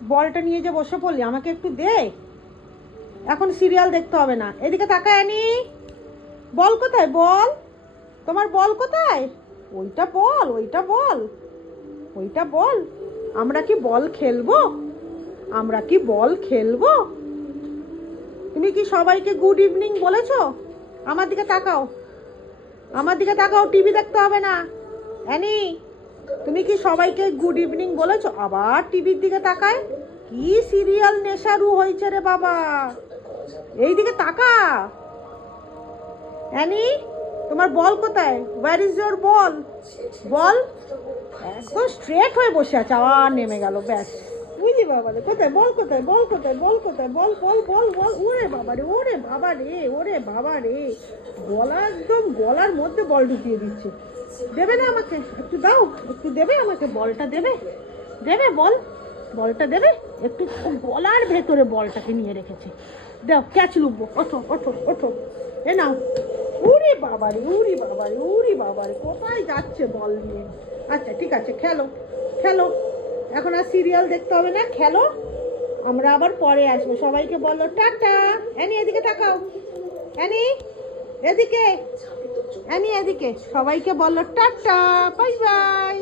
বলটা নিয়ে যে বসে পড়লি, আমাকে একটু দে। এখন সিরিয়াল দেখতে হবে না। এদিকে তাকায় আনি। বল কোথায়? বল, তোমার বল কোথায়? ওইটা বল, ওইটা বল, ওইটা বল। আমরা কি বল খেলবো? আমরা কি বল খেলবো? তুমি কি সবাইকে গুড ইভিনিং বলেছো? আমার দিকে তাকাও, আমার দিকে তাকাও, টিভি দেখতে হবে না। অ্যানি, তুমি কি সবাইকে গুড ইভিনিং বলেছো? আবার টিভির দিকে তাকায়। কি সিরিয়াল নেশারু হয়েছে রে বাবা। এই দিকে তাকা। অ্যানি, তোমার বল কোথায়? হোয়ার ইজ ইয়োর বল? বল। একদম স্ট্রেট হয়ে বসে আছে, আবার নেমে গেল। ব্যাস, বুঝি বাবা রে। কোথায় বল? কোথায় বল? কোথায় বল? কোথায় বল? বল বল বল। ওরে বাবা রে, ওরে বাবা রে, ওরে বাবা রে। গলা, একদম গলার মধ্যে বল ঢুকিয়ে দিচ্ছে। দেবে না আমাকে? একটু দাও, একটু দেবে আমাকে? বলটা দেবে? দেবে বল? বলটা দেবে একটু? গলার ভেতরে বলটাকে নিয়ে রেখেছে। দাও, ক্যাচ লুবো। ওঠো ওঠো ওঠো, এ নাও। উরি বাবারে, উরি বাবারে, উরি বাবারে, কোথায় যাচ্ছে বল নিয়ে? আচ্ছা ঠিক আছে, খেলো খেলো। এখন আর সিরিয়াল দেখতে হবে না, খেলো। আমরা আবার পরে আসবো। সবাইকে বলো টাটা। অ্যানি এদিকে তাকাও। অ্যানি এদিকে, অ্যানি এদিকে। সবাইকে বলো টাটা, বাই বাই।